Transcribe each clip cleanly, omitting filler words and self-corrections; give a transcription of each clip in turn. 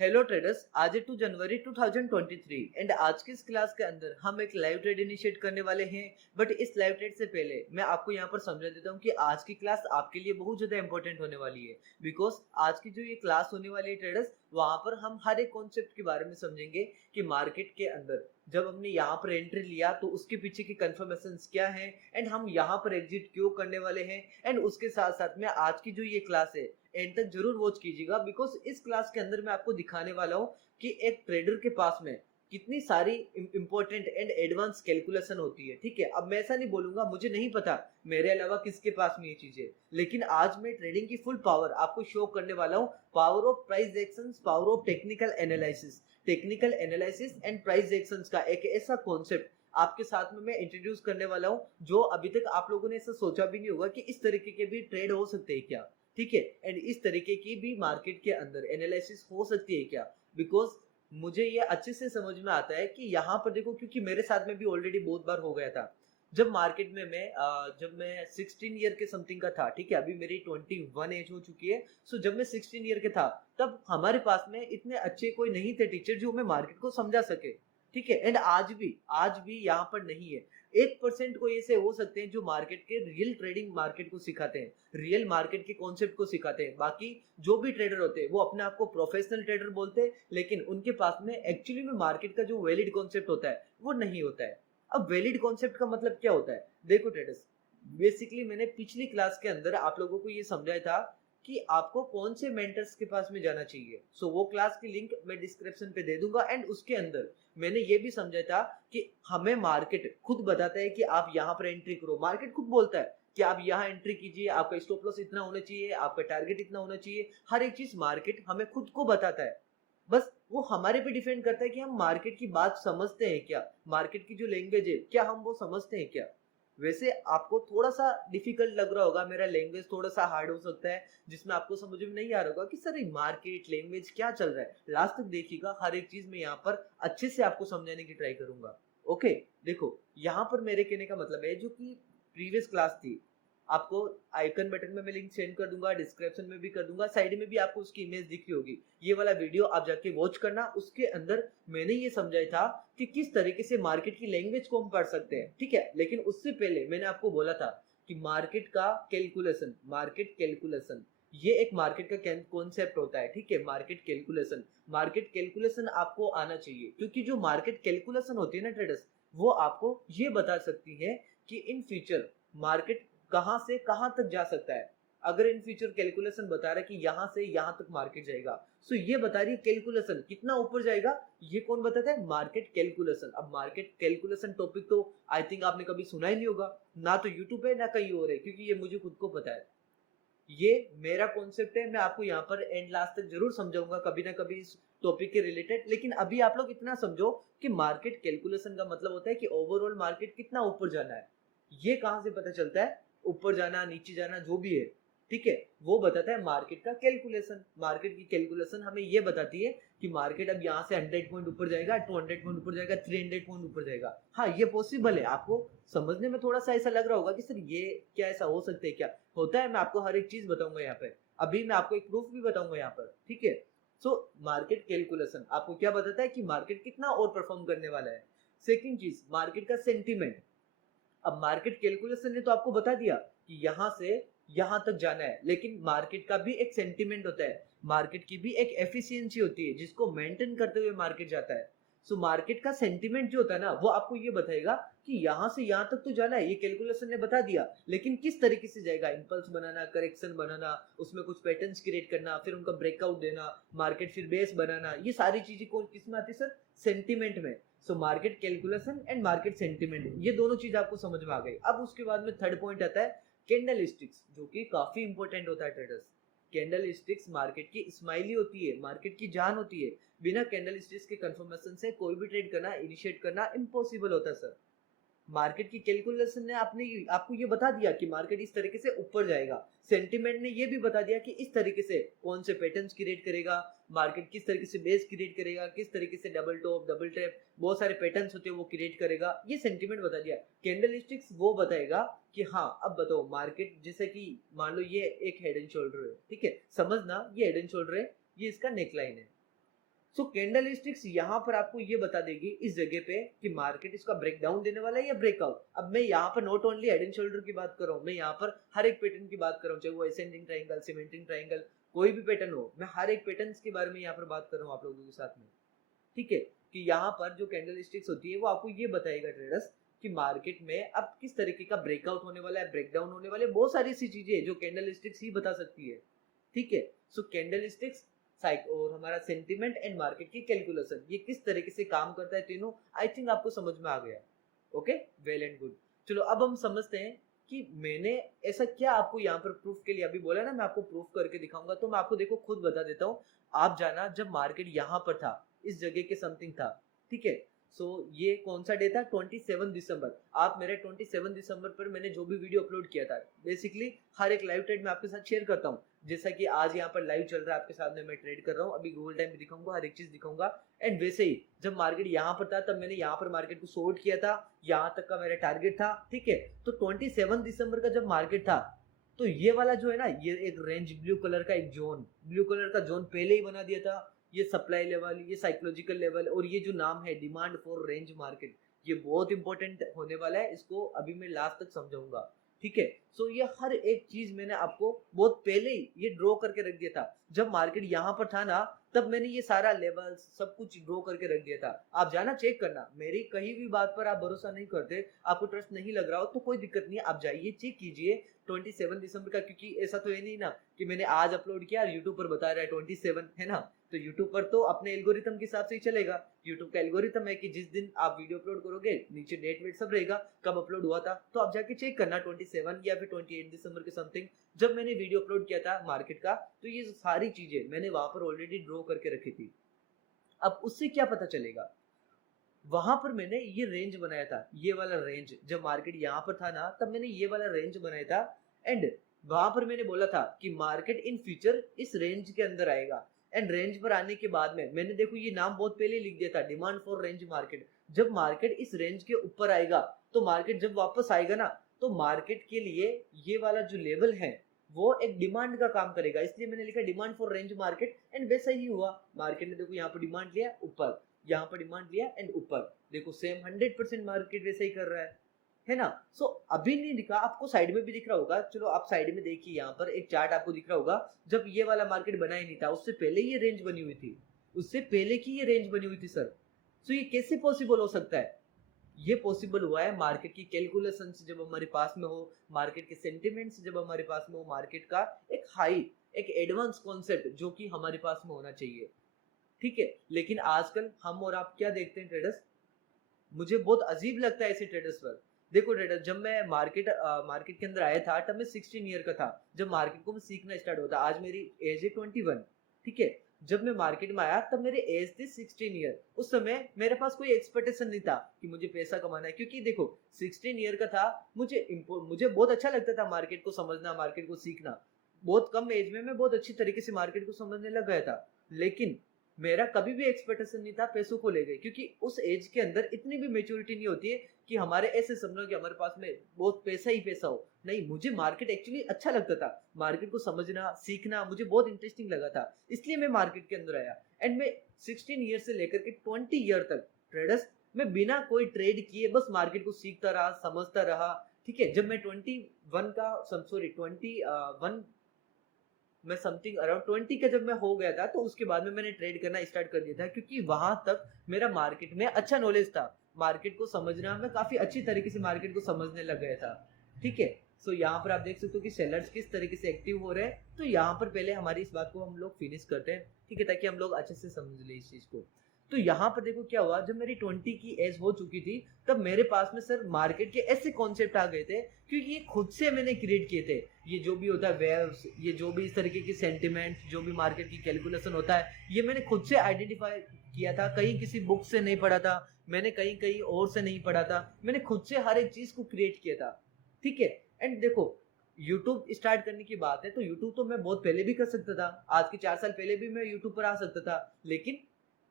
Hello traders, आज है 2 जनवरी 2023 and आज की इस क्लास के अंदर हम एक लाइव ट्रेड इनिशिएट करने वाले हैं। बट इस लाइव ट्रेड से पहले मैं आपको यहाँ पर समझा देता हूँ कि आज की क्लास आपके लिए बहुत ज़्यादा इंपॉर्टेंट होने वाली है। बिकॉज आज की जो ये क्लास होने वाली है ट्रेडर्स, वहाँ पर हम हर एक कॉन्सेप्ट के बारे में समझेंगे कि मार्केट के अंदर जब हमने यहाँ पर एंट्री लिया तो उसके पीछे की कंफर्मेशंस क्या है एंड हम यहाँ पर एग्जिट क्यों करने वाले हैं। एंड उसके साथ साथ में आज की जो ये क्लास है एंड तक जरूर वॉच कीजिएगा, बिकॉज इस क्लास के अंदर मैं आपको दिखाने वाला हूँ कि एक ट्रेडर के पास में कितनी सारी इंपॉर्टेंट एंड एडवांस कैलकुलेशन होती है। ठीक है, अब मैं ऐसा नहीं बोलूंगा मुझे नहीं पता मेरे अलावा किसके पास में ये चीजें, लेकिन आज मैं ट्रेडिंग की फुल पावर आपको शो करने वाला हूँ। Power of price actions, power of technical analysis and price actions का एक ऐसा कॉन्सेप्ट आपके साथ में मैं इंट्रोड्यूस करने वाला हूँ जो अभी तक आप लोगों ने ऐसा सोचा भी नहीं होगा कि इस तरीके के भी ट्रेड हो सकते हैं क्या। ठीक है, एंड इस तरीके की भी मार्केट के अंदर एनालिसिस हो सकती है क्या। बिकॉज मुझे ये अच्छे से समझ में आता है कि यहाँ पर देखो, क्योंकि मेरे साथ में भी ऑलरेडी बहुत बार हो गया था। जब मार्केट में जब मैं 16 ईयर के समथिंग का था, ठीक है, अभी मेरी 21 एज हो चुकी है। सो जब मैं 16 ईयर के था तब हमारे पास में इतने अच्छे कोई नहीं थे टीचर जो हमें मार्केट को समझा सके। ठीक है, एंड आज भी यहाँ पर नहीं है। 1% कोई ऐसे हो सकते हैं जो मार्केट के रियल ट्रेडिंग मार्केट को सिखाते हैं, रियल मार्केट के कॉन्सेप्ट को सिखाते हैं। बाकी जो भी ट्रेडर होते हैं वो अपने आप को प्रोफेशनल ट्रेडर बोलते हैं, लेकिन उनके पास में एक्चुअली में मार्केट का जो वैलिड कॉन्सेप्ट होता है वो नहीं होता है। अब वैलिड कॉन्सेप्ट का मतलब क्या होता है, देखो ट्रेडर्स, बेसिकली मैंने पिछली क्लास के अंदर आप लोगों को ये समझाया था कि आपको कौन से मेंटर्स के पास में जाना चाहिए। सो वो क्लास की लिंक मैं डिस्क्रिप्शन पे दे दूंगा। एंड उसके अंदर मैंने ये भी समझा था कि हमें मार्केट खुद बताता है कि आप यहाँ पर एंट्री करो। मार्केट खुद बोलता है कि आप यहाँ एंट्री कीजिए, आपका स्टॉप लॉस इतना होना चाहिए, आपका टारगेट इतना होना चाहिए। हर एक चीज मार्केट हमें खुद को बताता है। बस वो हमारे पे डिपेंड करता है कि हम मार्केट की बात समझते हैं क्या, मार्केट की जो लैंग्वेज है क्या हम वो समझते हैं क्या। वैसे आपको थोड़ा सा डिफिकल्ट लग रहा होगा, मेरा लैंग्वेज थोड़ा सा हार्ड हो सकता है, जिसमें आपको समझ में नहीं आ रहा होगा कि सर ये मार्केट लैंग्वेज क्या चल रहा है। लास्ट तक देखिएगा, हर एक चीज में यहाँ पर अच्छे से आपको समझाने की ट्राई करूंगा। ओके, देखो यहाँ पर मेरे कहने का मतलब है जो कि प्रीवियस क्लास थी, आपको आइकन बटन में मैं लिंक सेंड कर दूंगा, डिस्क्रिप्शन में भी कर दूंगा, साइड में भी आपको उसकी इमेज दिख रही होगी। ये वाला वीडियो आप जाके वॉच करना। उसके अंदर मैंने ये समझाया था कि किस तरीके से मार्केट की लैंग्वेज को हम पढ़ सकते हैं। ठीक है, लेकिन उससे पहले मैंने आपको बोला था कि मार्केट कैलकुलेशन ये एक मार्केट का कॉन्सेप्ट होता है। ठीक है, मार्केट कैलकुलेशन आपको आना चाहिए, क्योंकि जो मार्केट कैलकुलेशन होती है ना ट्रेडर्स, वो आपको ये बता सकती है कि इन फ्यूचर मार्केट कहां से कहां तक जा सकता है। अगर इन फ्यूचर कैलकुलेशन बता रहा है कि यहां से यहां तक मार्केट जाएगा, सो ये बता रही है कैलकुलेशन कितना ऊपर जाएगा, ये कौन बताता है, मार्केट कैलकुलेशन। अब मार्केट कैलकुलेशन टॉपिक तो आई थिंक आपने कभी सुना ही नहीं होगा, ना तो यूट्यूब है ना कहीं और है, क्योंकि ये मुझे खुद को पता है। ये मेरा कॉन्सेप्ट है, मैं आपको यहाँ पर एंड लास्ट तक जरूर समझाऊंगा कभी ना कभी इस टॉपिक के रिलेटेड। लेकिन अभी आप लोग इतना समझो कि मार्केट कैलकुलेशन का मतलब होता है कि ओवरऑल मार्केट कितना ऊपर जाना है। ये कहां से पता चलता है, ऊपर जाना नीचे जाना जो भी है, ठीक है, वो बताता है मार्केट का कैलकुलेशन। मार्केट की कैलकुलेशन हमें ये बताती है कि मार्केट अब यहाँ से 100 पॉइंट ऊपर जाएगा, 200 पॉइंट ऊपर जाएगा, 300 पॉइंट ऊपर जाएगा। हाँ, ये पॉसिबल है। आपको समझने में थोड़ा सा ऐसा लग रहा होगा कि सर ये क्या ऐसा हो सकता है क्या, होता है। मैं आपको हर एक चीज बताऊंगा यहाँ पे, अभी मैं आपको एक प्रूफ भी बताऊंगा यहाँ पर। ठीक है, सो मार्केट कैलकुलेशन आपको क्या बताता है कि मार्केट कितना और परफॉर्म करने वाला है। सेकेंड चीज, मार्केट का सेंटीमेंट। अब मार्केट कैलकुलेशन ने तो आपको बता दिया कि यहां से यहां तक जाना है, लेकिन मार्केट का भी एक सेंटीमेंट होता है, मार्केट की भी एक एफिशिएंसी होती है जिसको मेंटेन करते हुए मार्केट जाता है। सो मार्केट का सेंटीमेंट जो होता है ना, वो आपको ये बताएगा कि यहां से यहां तक तो जाना है, ये कैलकुलेशन ने बता दिया, लेकिन किस तरीके से जाएगा। इंपल्स बनाना, करेक्शन बनाना, उसमें कुछ पैटर्न्स क्रिएट करना, फिर उनका ब्रेकआउट देना, मार्केट फिर बेस बनाना, ये सारी चीजें कौन किस में आती है सर, सेंटीमेंट में। So market calculation and market sentiment, ये दोनों चीज आपको समझ में आ गई। अब उसके बाद में थर्ड पॉइंट आता है कैंडल स्टिक्स, जो कि काफी इंपॉर्टेंट होता है ट्रेडर्स। कैंडल स्टिक्स मार्केट की स्माइली होती है, मार्केट की जान होती है। बिना कैंडल स्टिक्स के कंफर्मेशन से कोई भी ट्रेड करना, इनिशिएट करना इम्पॉसिबल होता है सर। मार्केट की कैलकुलेशन ने आपने आपको ये बता दिया कि मार्केट इस तरीके से ऊपर जाएगा, सेंटीमेंट ने ये भी बता दिया कि इस तरीके से कौन से पैटर्न्स क्रिएट करेगा, मार्केट किस तरीके से बेस क्रिएट करेगा, किस तरीके से डबल टॉप डबल ट्रैप, बहुत सारे पैटर्न्स होते हैं वो क्रिएट करेगा। ये सेंटीमेंट बता दिया। कैंडल स्टिक्स वो बताएगा कि हाँ अब बताओ मार्केट, जैसे कि मान लो ये एक हेड एंड शोल्डर है, ठीक है, समझना ये हेड एंड शोल्डर है, ये इसका नेकलाइन है। सो कैंडल स्टिक्स यहाँ पर आपको ये बता देगी इस जगह पे कि मार्केट इसका ब्रेक डाउन देने वाला है या ब्रेकआउट। अब मैं यहाँ पर not only head and shoulder की बात कर रहा हूँ, मैं यहाँ पर हर एक पैटर्न की बात कर रहा हूँ, चाहे वो असेंडिंग ट्रायंगल, सीमेंटिंग ट्रायंगल, कोई भी पैटर्न हो, मैं हर एक पैटर्न के बारे में यहाँ पर बात कर रहा हूँ आप लोगों के साथ में। ठीक है, कि यहाँ पर जो कैंडल स्टिक्स होती है वो आपको ये बताएगा ट्रेडर्स कि मार्केट में अब किस तरीके का ब्रेकआउट होने वाला है, ब्रेकडाउन होने वाले, बहुत सारी ऐसी चीजें है जो कैंडल स्टिक्स ही बता सकती है। ठीक है, सो कैंडल स्टिक्स साइक और हमारा सेंटिमेंट एंड मार्केट की कैलकुलेशन, ये किस तरीके से काम करता है तीनों, आई थिंक आपको समझ में आ गया। Okay, well and good. चलो अब हम समझते हैं कि मैंने ऐसा क्या आपको यहाँ पर प्रूफ के लिए अभी बोला ना, मैं आपको प्रूफ करके दिखाऊंगा, तो मैं आपको देखो खुद बता देता हूँ। आप जाना, जब मार्केट यहाँ पर था, इस जगह के समथिंग था, ठीक है, सो ये कौन सा डे था, 27 दिसंबर। आप मेरे 27 दिसंबर पर मैंने जो भी वीडियो अपलोड किया था, बेसिकली हर एक लाइव ट्रेड में आपके साथ शेयर करता हूँ। जैसा कि आज यहाँ पर लाइव चल रहा है आपके साथ में, मैं ट्रेड कर रहा हूँ, अभी गूगल टाइम भी दिखाऊंगा, हर एक चीज दिखाऊंगा। एंड वैसे ही जब मार्केट यहाँ पर था तब मैंने यहाँ पर मार्केट को शॉर्ट किया था, यहाँ तक का मेरा टारगेट था। ठीक है, तो 27 दिसंबर का जब मार्केट था, तो ये वाला जो है ना, ये एक रेंज ब्लू कलर का एक जोन, ब्लू कलर का जोन पहले ही बना दिया था। ये सप्लाई लेवल, ये साइकोलॉजिकल लेवल, और ये जो नाम है डिमांड फॉर रेंज मार्केट, ये बहुत इंपॉर्टेंट होने वाला है, इसको अभी मैं लास्ट तक समझाऊंगा। ठीक है, सो ये हर एक चीज मैंने आपको बहुत पहले ही ये ड्रॉ करके रख दिया था। जब मार्केट यहाँ पर था ना, तब मैंने ये सारा लेवल सब कुछ ड्रॉ करके रख दिया था। आप जाना चेक करना, मेरी कहीं भी बात पर आप भरोसा नहीं करते, आपको ट्रस्ट नहीं लग रहा हो तो कोई दिक्कत नहीं है, आप जाइए चेक कीजिए 27 दिसंबर का, क्योंकि ऐसा तो है नहीं ना कि मैंने आज अपलोड किया और यूट्यूब पर बता रहा है 27 है ना, तो यूट्यूब पर तो अपने एल्गोरिथम के हिसाब से ही चलेगा। यूट्यूब का एल्गोरिथम है कि जिस दिन आप वीडियो अपलोड करोगे नीचे डेट वेट सब रहेगा, कब अपलोड हुआ था, तो आप जाके चेक करना 27 या फिर 28 दिसंबर के समथिंग जब मैंने वीडियो अपलोड किया था मार्केट का, तो ये सारी चीजें मैंने वहां पर ऑलरेडी ड्रॉ करके रखी थी। अब उससे क्या पता चलेगा, वहां पर मैंने ये रेंज बनाया था, ये वाला रेंज, जब मार्केट यहाँ पर था ना तब मैंने ये वाला रेंज बनाया था। एंड वहां पर मैंने बोला था कि मार्केट इन फ्यूचर इस रेंज के अंदर आएगा। एंड रेंज पर आने के बाद में मैंने देखो ये नाम बहुत पहले लिख दिया था, डिमांड फॉर रेंज मार्केट। जब मार्केट इस रेंज के ऊपर आएगा, तो मार्केट जब वापस आएगा ना, तो मार्केट के लिए ये वाला जो लेवल है वो एक डिमांड का काम करेगा, इसलिए मैंने लिखा demand for range market. And वैसा ही हुआ, मार्केट ने देखो यहाँ पर डिमांड लिया ऊपर, यहाँ पर डिमांड लिया एंड ऊपर, देखो सेम 100% मार्केट वैसे ही कर रहा है ना। सो अभी नहीं दिखा आपको, साइड में भी दिख रहा होगा, चलो आप साइड में देखिए, यहाँ पर एक चार्ट आपको दिख रहा होगा, जब ये वाला मार्केट बना ही नहीं था उससे पहले ये रेंज बनी हुई थी, उससे पहले की ये रेंज बनी हुई थी सर। सो ये कैसे पॉसिबल हो सकता है, ये पॉसिबल हुआ है मार्केट की कैलकुलेशन से, जब हमारे पास में हो मार्केट के सेंटिमेंट से, जब हमारे पास में हो मार्केट का एक हाई, एक एडवांस कॉन्सेप्ट जो कि हमारे पास में होना चाहिए। ठीक है, लेकिन आजकल हम और आप क्या देखते हैं ट्रेडर्स, मुझे बहुत अजीब लगता है ऐसे ट्रेडर्स पर। देखो ट्रेडर, जब मैं मार्केट के अंदर आया था तब मैं 16 ईयर का था, जब मार्केट को मैं सीखना स्टार्ट होता, आज मेरी एज है 21। ठीक है, जब मैं मार्केट में आया तब मेरी एज थी 16 ईयर। उस समय मेरे पास कोई एक्सपेक्टेशन नहीं था कि मुझे पैसा कमाना है, क्योंकि देखो 16 ईयर का था, मुझे बहुत अच्छा लगता था मार्केट को समझना, मार्केट को सीखना। बहुत कम एज में मैं बहुत अच्छी तरीके से मार्केट को समझने लग गया था, लेकिन मेरा कभी भी एक्सपेक्टेशन नहीं था पैसों को लेके, क्योंकि उस एज के अंदर इतनी भी मेच्योरिटी नहीं होती है कि हमारे ऐसे समझो कि हमारे पास में बहुत पैसा ही पैसा हो। नहीं, मुझे मार्केट एक्चुअली अच्छा लगता था, मार्केट को समझना सीखना मुझे बहुत इंटरेस्टिंग लगा था, इसलिए मैं मार्केट के अंदर आया। एंड मैं 16 ईयर से लेकर के 20 ईयर तक ट्रेडर्स, मैं बिना कोई ट्रेड किए बस मार्केट को सीखता रहा, समझता रहा। ठीक है, जब मैं 21 का सॉरी 21 मैं समथिंग अराउंड 20 का जब मैं हो गया था, तो उसके बाद में मैंने ट्रेड करना स्टार्ट कर दिया था, क्योंकि वहां तक मेरा मार्केट में अच्छा नॉलेज था, मार्केट को समझना, मैं काफी अच्छी तरीके से मार्केट को समझने लग गया था। ठीक है, सो यहाँ पर आप देख सकते हो कि सेलर्स किस तरीके से एक्टिव हो रहे हैं। तो यहाँ पर पहले हमारी इस बात को हम लोग फिनिश करते हैं, ठीक है, ताकि हम लोग अच्छे से समझ ले इस चीज को। तो यहाँ पर देखो क्या हुआ, जब मेरी 20 की एज हो चुकी थी, तब मेरे पास में सर मार्केट के ऐसे कॉन्सेप्ट आ गए थे, क्योंकि ये खुद से मैंने क्रिएट किए थे। ये जो भी होता है वेव्स, ये जो भी इस तरीके की सेंटिमेंट, जो भी मार्केट की कैलकुलेशन होता है, ये मैंने खुद से आइडेंटिफाई किया था, कहीं किसी बुक से नहीं पढ़ा था, मैंने कहीं कहीं और से नहीं पढ़ा था, मैंने खुद से हर एक चीज को क्रिएट किया था। ठीक है, एंड देखो यूट्यूब स्टार्ट करने की बात है, तो यूट्यूब तो मैं बहुत पहले भी कर सकता था, आज के 4 साल पहले भी मैं यूट्यूब पर आ सकता था, लेकिन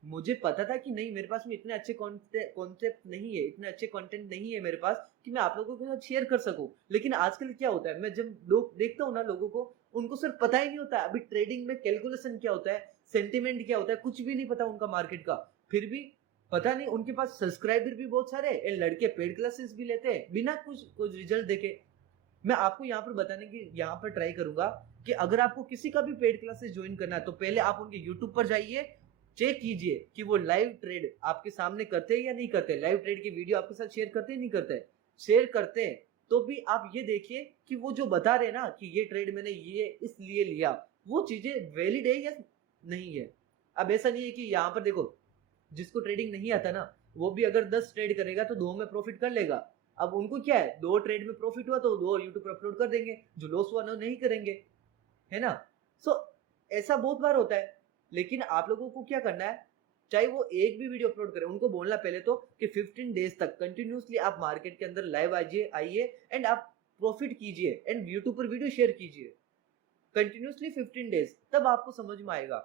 मुझे पता था कि नहीं, मेरे पास में इतने अच्छे कॉन्सेप्ट नहीं है, इतने अच्छे कंटेंट नहीं है मेरे पास कि मैं आप लोगों के साथ शेयर कर सकूं। लेकिन आजकल क्या होता है, मैं जब लोग देखता हूँ ना लोगों को, उनको सिर्फ पता ही नहीं होता अभी ट्रेडिंग में कैलकुलेशन क्या होता है, सेंटिमेंट क्या होता है, कुछ भी नहीं पता उनका मार्केट का। फिर भी पता नहीं उनके पास सब्सक्राइबर भी बहुत सारे हैं, लड़के पेड क्लासेस भी लेते हैं बिना कुछ रिजल्ट देखे। मैं आपको यहाँ पर बताने की यहाँ पर ट्राई करूंगा कि अगर आपको किसी का भी पेड क्लासेस ज्वाइन करना है तो पहले आप उनके यूट्यूब पर जाइए, चेक कीजिए कि वो लाइव ट्रेड आपके सामने करते हैं या नहीं करते, लाइव ट्रेड की वीडियो आपके साथ शेयर करते हैं नहीं करते। शेयर करते हैं तो भी आप ये देखिए कि वो जो बता रहे ना कि ये ट्रेड मैंने ये इसलिए लिया, वो चीजें वैलिड है या नहीं है। अब ऐसा नहीं है कि यहाँ पर देखो, जिसको ट्रेडिंग नहीं आता ना, वो भी अगर 10 ट्रेड करेगा तो 2 में प्रॉफिट कर लेगा। अब उनको क्या है, 2 ट्रेड में प्रॉफिट हुआ तो 2 यूट्यूब पर अपलोड कर देंगे, जो लॉस हुआ ना नहीं करेंगे, है ना। सो ऐसा बहुत बार होता है। लेकिन आप लोगों को क्या करना है, चाहे वो एक भी वीडियो अपलोड करें, उनको बोलना पहले तो कि 15 डेज तक कंटिन्यूसली आप मार्केट के अंदर लाइव आइए एंड आप प्रॉफिट कीजिए एंड यूट्यूब पर वीडियो शेयर कीजिए कंटिन्यूसली 15 डेज। तब आपको समझ में आएगा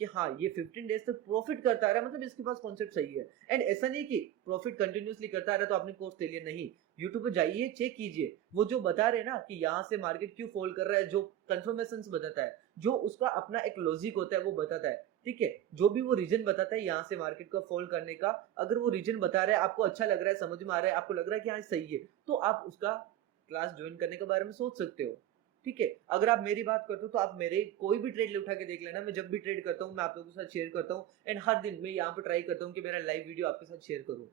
कि हाँ ये 15 डेज तक प्रॉफिट करता आ रहा है, मतलब इसके पास कॉन्सेप्ट सही है। एंड ऐसा नहीं कि प्रॉफिट कंटिन्यूसली करता आ रहा है तो आपने कोर्स ले लिया, नहीं, यूट्यूब पे जाइए, चेक कीजिए वो जो बता रहे हैं ना कि यहाँ से मार्केट क्यों फॉल कर रहा है, जो कंफर्मेशन बताता है, जो उसका अपना एक लॉजिक होता है वो बताता है, ठीक है। जो भी वो रीजन बताता है यहाँ से मार्केट का फॉल करने का, अगर वो रीजन बता रहा है, आपको अच्छा लग रहा है, समझ में आ रहा है, आपको लग रहा है कि हाँ सही है, तो आप उसका क्लास ज्वाइन करने के बारे में सोच सकते हो, ठीक है। अगर आप मेरी बात करते हो तो आप मेरे कोई भी ट्रेड उठा के देख लेना, मैं जब भी ट्रेड करता हूँ मैं आप लोगों के साथ शेयर करता हूँ एंड हर दिन मैं यहाँ पर ट्राई करता हूँ कि मेरा लाइव वीडियो आपके साथ शेयर करूँ,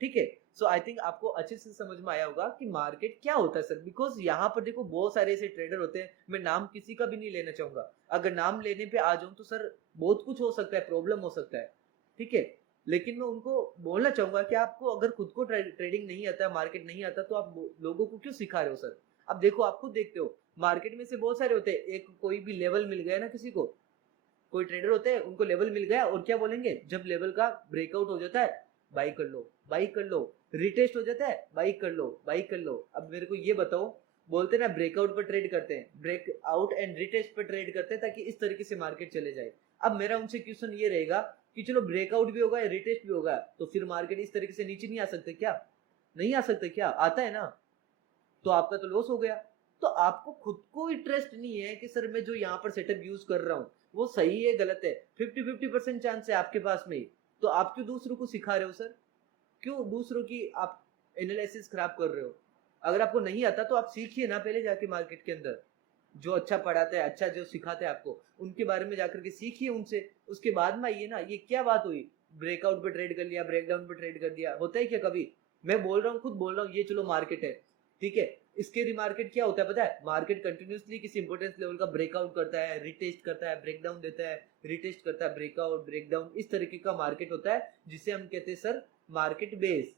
ठीक है। सो आई थिंक आपको अच्छे से समझ में आया होगा कि मार्केट क्या होता है सर। बिकॉज यहाँ पर देखो बहुत सारे ऐसे ट्रेडर होते हैं, मैं नाम किसी का भी नहीं लेना चाहूंगा, अगर नाम लेने पे आ जाऊं तो सर बहुत कुछ हो सकता है, प्रॉब्लम हो सकता है, ठीक है। लेकिन मैं उनको बोलना चाहूंगा कि आपको अगर खुद को ट्रेडिंग नहीं आता, मार्केट नहीं आता, तो आप लोगों को क्यों सिखा रहे हो सर। अब देखो आप खुद देखते हो मार्केट में से बहुत सारे होते हैं, एक कोई भी लेवल मिल गया ना किसी को, कोई ट्रेडर होते हैं उनको लेवल मिल गया और क्या बोलेंगे, जब लेवल का ब्रेकआउट हो जाता है बाई कर लो, बाई कर लो, रिटेस्ट हो जाता है बाई कर लो, बाई कर लो। अब मेरे को ये बताओ, बोलते हैं ना ब्रेकआउट पर ट्रेड करते हैं, ब्रेकआउट एंड रिटेस्ट पर ट्रेड करते हैं ताकि इस तरीके से मार्केट चले जाए। अब मेरा उनसे क्वेश्चन ये रहेगा कि चलो ब्रेकआउट भी होगा रिटेस्ट भी होगा तो फिर मार्केट इस तरीके से नीचे नहीं आ सकते क्या, नहीं आ सकते क्या, आता है ना, तो आपका तो लॉस हो गया। तो आपको खुद को इंटरेस्ट नहीं है कि सर मैं जो यहाँ पर सेटअप यूज कर रहा हूँ वो सही है गलत है, 50-50% चांस है आपके पास में, तो आप क्यों दूसरों को सिखा रहे हो सर, क्यों दूसरों की आप एनालिसिस खराब कर रहे हो। अगर आपको नहीं आता तो आप सीखिए ना पहले जाके मार्केट के अंदर, जो अच्छा पढ़ाते हैं, अच्छा जो सिखाते हैं आपको उनके बारे में जाकर के सीखिए उनसे, उसके बाद में आइए ना। ये क्या बात हुई, ब्रेकआउट पे ट्रेड कर लिया, ब्रेकडाउन पे ट्रेड कर दिया, होता है क्या कभी। मैं बोल रहा हूँ, खुद बोल रहा हूँ, ये चलो मार्केट है, ठीक है, इसके रिमार्केट क्या होता है पता है, मार्केट कंटिन्यूसली किसी इंपोर्टेंस लेवल का ब्रेकआउट करता है, रिटेस्ट करता है, ब्रेकडाउन देता है, रिटेस्ट करता है, ब्रेकआउट ब्रेकडाउन, इस तरीके का मार्केट होता है जिसे हम कहते हैं सर मार्केट बेस,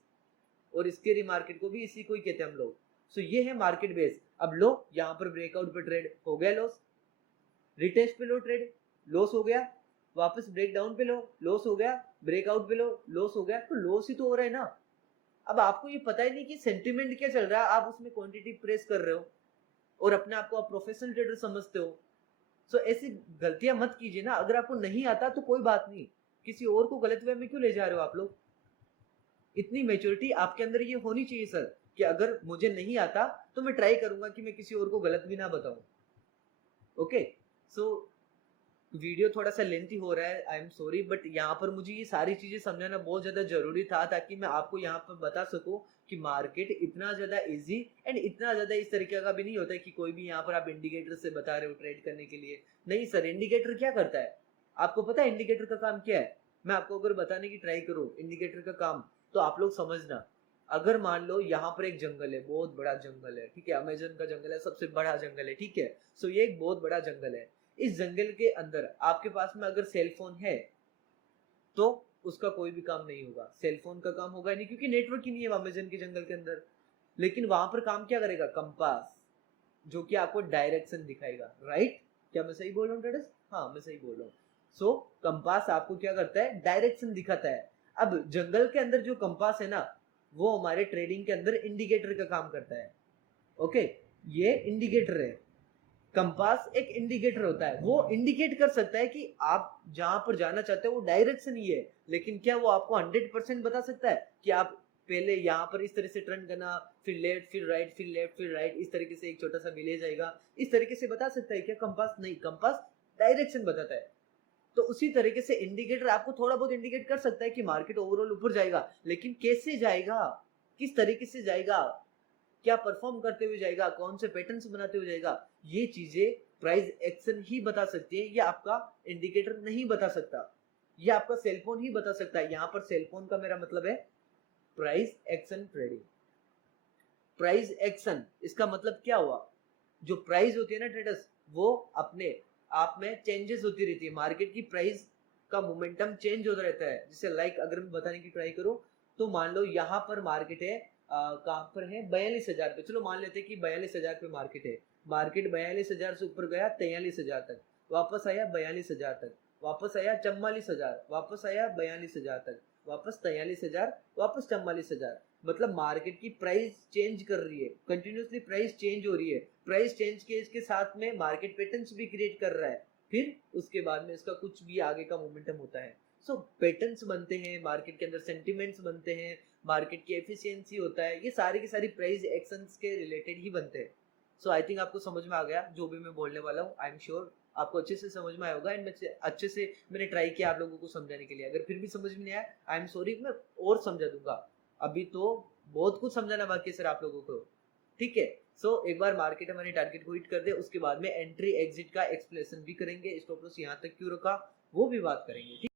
और इसके रिमार्केट को भी इसी को ही कहते हैं हम लोग। सो ये है मार्केट बेस। अब लो यहाँ पर ब्रेकआउट पे ट्रेड हो गया लॉस, रिटेस्ट पे लो ट्रेड लॉस हो गया, वापस ब्रेकडाउन पे लो लॉस हो गया, ब्रेकआउट पे लो लॉस हो गया, तो लॉस ही तो हो रहा है ना। अब आपको ये पता ही नहीं कि सेंटिमेंट क्या चल रहा है, आप उसमें क्वांटिटी प्रेस कर रहे हो और अपने आप को आप प्रोफेशनल ट्रेडर समझते हो। सो ऐसी गलतियां मत कीजिए ना। अगर आपको नहीं आता तो कोई बात नहीं, किसी और को गलत वे में क्यों ले जा रहे हो आप लोग। इतनी मेच्योरिटी आपके अंदर ये होनी चाहिए सर कि अगर मुझे नहीं आता तो मैं ट्राई करूंगा कि मैं किसी और को गलत भी ना बताऊं। ओके, सो वीडियो थोड़ा सा लेंथी हो रहा है, आई एम सॉरी, बट यहाँ पर मुझे ये सारी चीजें समझाना बहुत ज्यादा जरूरी था ताकि मैं आपको यहाँ पर बता सकूं कि मार्केट इतना ज्यादा इजी एंड इतना ज्यादा इस तरीके का भी नहीं होता है कि कोई भी यहाँ पर आप इंडिकेटर से बता रहे हो ट्रेड करने के लिए। नहीं सर, इंडिकेटर क्या करता है, आपको पता है इंडिकेटर का काम क्या है। मैं आपको अगर बताने की ट्राई करूँ इंडिकेटर का काम, तो आप लोग समझना। अगर मान लो यहाँ पर एक जंगल है, बहुत बड़ा जंगल है, ठीक है, अमेजन का जंगल है, सबसे बड़ा जंगल है, ठीक है। सो ये एक बहुत बड़ा जंगल है। इस जंगल के अंदर आपके पास में अगर सेलफोन है तो उसका कोई भी काम नहीं होगा, सेलफोन का काम होगा नहीं क्योंकि नेटवर्क ही नहीं है अमेजन के जंगल के अंदर। लेकिन वहां पर काम क्या करेगा, कंपास, जो कि आपको डायरेक्शन दिखाएगा, राइट। क्या मैं सही बोल रहा हूँ ट्रेडर्स, हाँ मैं सही बोल रहा हूँ। सो कंपास आपको क्या करता है, डायरेक्शन दिखाता है। अब जंगल के अंदर जो कंपास है ना, वो हमारे ट्रेडिंग के अंदर इंडिकेटर का काम करता है। ओके, ये इंडिकेटर है, कंपास एक इंडिकेटर होता है, वो इंडिकेट कर सकता है कि आप जहां पर जाना चाहते हो वो डायरेक्शन ही है, लेकिन क्या वो आपको 100% बता सकता है कि आप पहले यहाँ पर इस तरह से टर्न करना, फिर लेफ्ट फिर राइट, फिर लेफ्ट फिर राइट, इस तरीके से एक छोटा सा विलेज आएगा, इस तरीके से बता सकता है क्या कंपास? नहीं, कंपास डायरेक्शन बताता है। तो उसी तरीके से इंडिकेटर आपको थोड़ा बहुत इंडिकेट कर सकता है कि मार्केट ओवरऑल ऊपर जाएगा, लेकिन कैसे जाएगा, किस तरीके से जाएगा, क्या परफॉर्म करते हुए जाएगा, कौन से पैटर्न्स बनाते हुए जाएगा, ये चीजें प्राइस एक्शन ही बता सकती है, ये आपका इंडिकेटर नहीं बता सकता, ये आपका सेलफोन ही बता सकता है। यहाँ पर सेलफोन का मेरा मतलब है price action trading. Price action इसका मतलब क्या हुआ? जो प्राइस होती है ना ट्रेडर्स, वो अपने आप में चेंजेस होती रहती है, मार्केट की प्राइस का मोमेंटम चेंज होता रहता है। जैसे लाइक अगर मैं बताने की ट्राई करूं तो मान लो यहाँ पर मार्केट है, कहाँ पर है, 42,000 पे। चलो मान लेते हैं कि 42,000 पे मार्केट है, मार्केट 42,000 से ऊपर गया 43,000 तक, वापस आया 42,000 तक, वापस आया 44,000, वापस आया 42,000 तक, वापस 43,000, वापस 44,000। मतलब मार्केट की प्राइस चेंज कर रही है, कंटिन्यूसली प्राइस चेंज हो रही है। प्राइस चेंज के इसके साथ में मार्केट पैटर्न्स भी क्रिएट कर रहा है, फिर उसके बाद में इसका कुछ भी आगे का मोमेंटम होता है। सो पैटर्न्स बनते हैं मार्केट के अंदर, सेंटिमेंट्स बनते हैं, मार्केट की एफिशिएंसी होता है, ये सारी की सारी प्राइस एक्शंस के रिलेटेड ही बनते हैं। सो आई थिंक आपको समझ में आ गया जो भी मैं बोलने वाला हूँ। आई एम श्योर आपको अच्छे से समझ में आया होगा, एंड अच्छे से मैंने ट्राई किया आप लोगों को समझाने के लिए। अगर फिर भी समझ में नहीं आया, आई एम सॉरी, मैं और समझा दूंगा। अभी तो बहुत कुछ समझाना बाकी है सर आप लोगों को, ठीक है। सो एक बार मार्केट हमारे टारगेट को हिट कर दे, उसके बाद में एंट्री एग्जिट का एक्सप्लेनेशन भी करेंगे, स्टॉप लॉस यहाँ तक क्यों रखा वो भी बात करेंगे।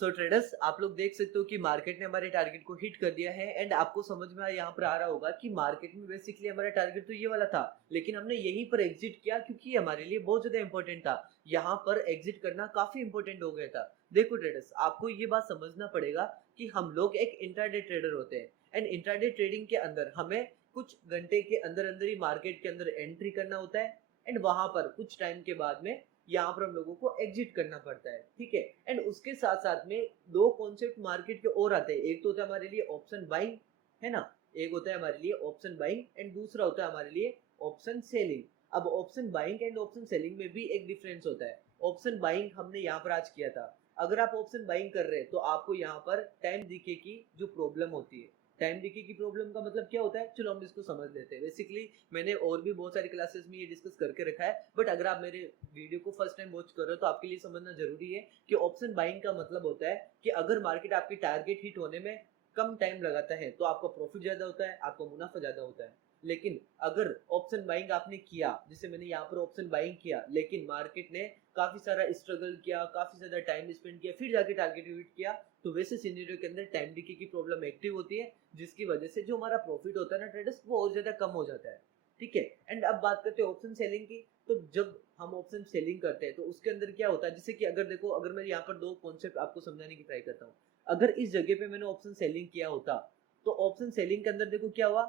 सो ट्रेडर्स, आप लोग देख सकते हो कि मार्केट ने हमारे टारगेट को हिट कर दिया है, एंड आपको समझ में यहाँ पर आ रहा होगा कि मार्केट में बेसिकली हमारा टारगेट तो ये वाला था, लेकिन हमने यहीं पर एग्जिट किया क्योंकि हमारे लिए बहुत ज्यादा इंपॉर्टेंट था। यहाँ पर एग्जिट करना काफी इंपॉर्टेंट हो गया था। देखो ट्रेडर्स, आपको ये बात समझना पड़ेगा कि हम लोग एक इंट्राडे ट्रेडर होते हैं, एंड इंट्राडे ट्रेडिंग के अंदर हमें कुछ घंटे के अंदर अंदर ही मार्केट के अंदर एंट्री करना होता है, एंड वहां पर कुछ टाइम के बाद में यहाँ पर हम लोगों को एग्जिट करना पड़ता है, ठीक है। एंड उसके साथ साथ में दो कॉन्सेप्ट मार्केट के और आते हैं, एक तो होता है हमारे लिए ऑप्शन बाइंग, है ना, एक होता है हमारे लिए ऑप्शन बाइंग, एंड दूसरा होता है हमारे लिए ऑप्शन सेलिंग। अब option buying and option selling में भी एक डिफरेंस होता है। ऑप्शन बाइंग हमने यहाँ पर आज किया था। अगर आप ऑप्शन बाइंग कर रहे हैं तो आपको यहाँ पर टाइम डीके की जो प्रॉब्लम होती है, टाइम डीके की प्रॉब्लम का मतलब क्या होता है, चलो हम इसको समझ लेते हैं। बेसिकली मैंने और भी बहुत सारी क्लासेस में ये डिस्कस करके रखा है, बट अगर आप मेरे वीडियो को फर्स्ट टाइम वॉच कर रहे हो तो आपके लिए समझना जरूरी है कि ऑप्शन बाइंग का मतलब होता है कि अगर मार्केट आपकी टारगेट हिट होने में कम टाइम लगाता है तो आपका प्रॉफिट ज्यादा होता है, आपको मुनाफा ज्यादा होता है। लेकिन अगर ऑप्शन बाइंग आपने किया, जैसे मैंने यहाँ पर ऑप्शन बाइंग किया, लेकिन मार्केट ने काफी सारा स्ट्रगल किया, काफी ज्यादा टाइम स्पेंड किया, फिर जाके टारगेट हिट किया, तो वैसे सिनेरियो के अंदर टाइम डीके की प्रॉब्लम एक्टिव होती है, जिसकी वजह से जो हमारा प्रॉफिट होता है ना ट्रेडर्स, वो और ज्यादा कम हो जाता है, ठीक है। एंड अब बात करते हैं ऑप्शन सेलिंग की। तो जब हम ऑप्शन सेलिंग करते हैं तो उसके अंदर क्या होता है, जैसे कि अगर देखो, अगर मैं यहाँ पर दो कॉन्सेप्ट आपको समझाने की ट्राई करता हूँ। अगर इस जगह पे मैंने ऑप्शन सेलिंग किया होता तो ऑप्शन सेलिंग के अंदर देखो क्या हुआ,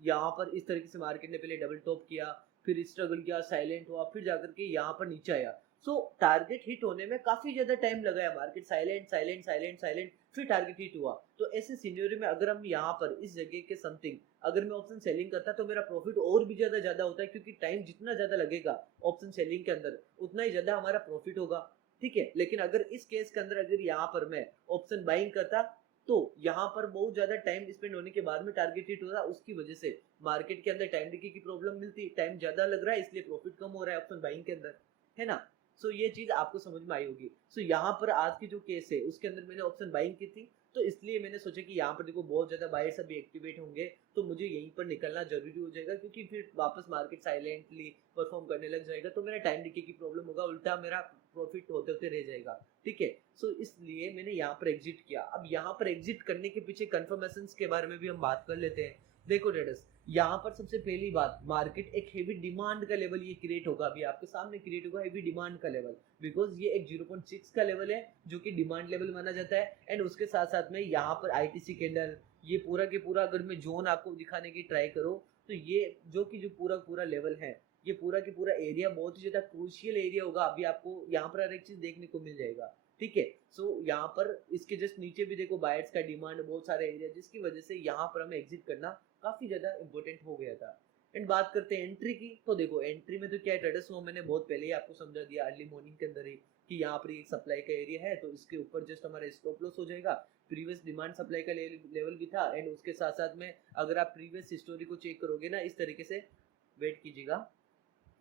यहाँ पर इस तरीके से मार्केट ने पहले डबल टॉप किया, फिर स्ट्रगल किया, साइलेंट हुआ, फिर जाकर के यहाँ पर नीचे आया। सो टारगेट हिट होने में काफी ज्यादा टाइम लगाया, market silent silent silent silent, फिर टारगेट हिट हुआ। तो ऐसे सिनेरियो में अगर हम यहाँ पर इस जगह के समथिंग अगर मैं ऑप्शन सेलिंग करता तो मेरा प्रॉफिट और भी ज्यादा ज्यादा होता है, क्योंकि टाइम जितना ज्यादा लगेगा ऑप्शन सेलिंग के अंदर उतना ही ज्यादा हमारा प्रॉफिट होगा, ठीक है। लेकिन अगर इस केस के अंदर अगर यहाँ पर मैं ऑप्शन बाइंग करता तो यहाँ पर बहुत ज्यादा टाइम स्पेंड होने के बाद में टारगेट हिट हो रहा, उसकी वजह से मार्केट के अंदर टाइम डिके की प्रॉब्लम मिलती, टाइम ज्यादा लग रहा है इसलिए प्रॉफिट कम हो रहा है ऑप्शन बाइंग के अंदर, है ना। सो ये चीज आपको समझ में आई होगी। सो यहाँ पर आज की जो केस है उसके अंदर मैंने ऑप्शन बाइंग की थी, तो इसलिए मैंने सोचा कि यहाँ पर देखो बहुत ज्यादा बायर्स अभी एक्टिवेट होंगे, तो मुझे यहीं पर निकलना जरूरी हो जाएगा, क्योंकि फिर वापस मार्केट साइलेंटली परफॉर्म करने लग जाएगा, तो मेरा टाइम डिके की प्रॉब्लम होगा, उल्टा मेरा प्रॉफिट होते होते रह जाएगा, ठीक है। सो इसलिए मैंने यहाँ पर एग्जिट किया। अब यहाँ पर एग्जिट करने के पीछे कंफर्मेशन के बारे में भी हम बात कर लेते हैं। देखो ट्रेडर्स, यहाँ पर सबसे पहली बात, मार्केट एक हेवी डिमांड का लेवल ये क्रिएट होगा, अभी आपके सामने क्रिएट होगा हेवी डिमांड का लेवल, बिकॉज ये एक 0.6 का लेवल है जो कि डिमांड लेवल माना जाता है। एंड उसके साथ साथ में यहाँ पर आईटीसी कैंडल, ये पूरा के पूरा अगर मैं जोन आपको दिखाने की ट्राई करूँ तो ये जो कि जो पूरा पूरा लेवल है, ये पूरा के पूरा एरिया बहुत ही ज्यादा क्रूशियल एरिया होगा, अभी आपको यहाँ पर हर एक चीज देखने को मिल जाएगा, ठीक है। सो यहाँ पर इसके जस्ट नीचे भी देखो बायर्स का डिमांड बहुत सारे एरिया, जिसकी वजह से यहाँ पर हमें एग्जिट करना काफी ज्यादा इंपॉर्टेंट हो गया था। एंड बात करते हैं एंट्री की, तो देखो एंट्री में तो क्या है, ट्रेडर्स वो मैंने बहुत पहले ही आपको समझा दिया अर्ली मॉर्निंग के अंदर ही कि यहाँ पर एक सप्लाई का एरिया है, तो इसके ऊपर जस्ट हमारा स्टॉप लॉस हो जाएगा। प्रीवियस डिमांड सप्लाई का लेवल भी था, एंड उसके साथ साथ में अगर आप प्रीवियस हिस्टोरी को चेक करोगे ना इस तरीके से, वेट कीजिएगा,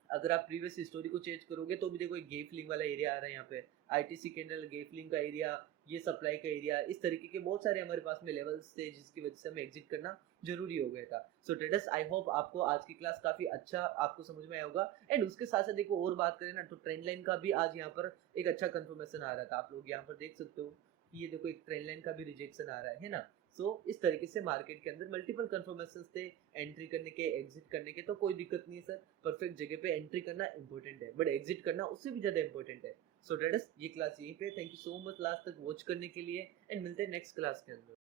अगर आप प्रीवियस हिस्टोरी को चेंज करोगे तो भी देखो एक गे फिलिंग वाला एरिया आ रहा है यहाँ पे, आईटीसी कैंडल, गे फिलिंग का एरिया, ये सप्लाई का एरिया, इस तरीके के बहुत सारे हमारे पास में लेवल्स थे जिसकी वजह से हमें एग्जिट करना जरूरी हो गया था। सो ट्रेडर्स, आई होप आपको आज की क्लास काफी अच्छा आपको समझ में आया होगा। एंड उसके साथ साथ देखो और बात करें ना तो ट्रेंड लाइन का भी आज यहाँ पर एक अच्छा कंफर्मेशन आ रहा था, आप लोग यहाँ पर देख सकते हो कि ये देखो एक ट्रेंड लाइन का भी रिजेक्शन आ रहा है ना। सो इस तरीके से मार्केट के अंदर मल्टीपल कंफर्मेशंस थे एंट्री करने के, एग्जिट करने के, तो कोई दिक्कत नहीं है सर, परफेक्ट जगह पे एंट्री करना इंपॉर्टेंट है, बट एग्जिट करना उससे भी ज्यादा इंपॉर्टेंट है। सो ट्रेडर्स, ये क्लास यहीं पे, thank you so much last तक वॉच करने के लिए, एंड मिलते हैं नेक्स्ट क्लास के अंदर।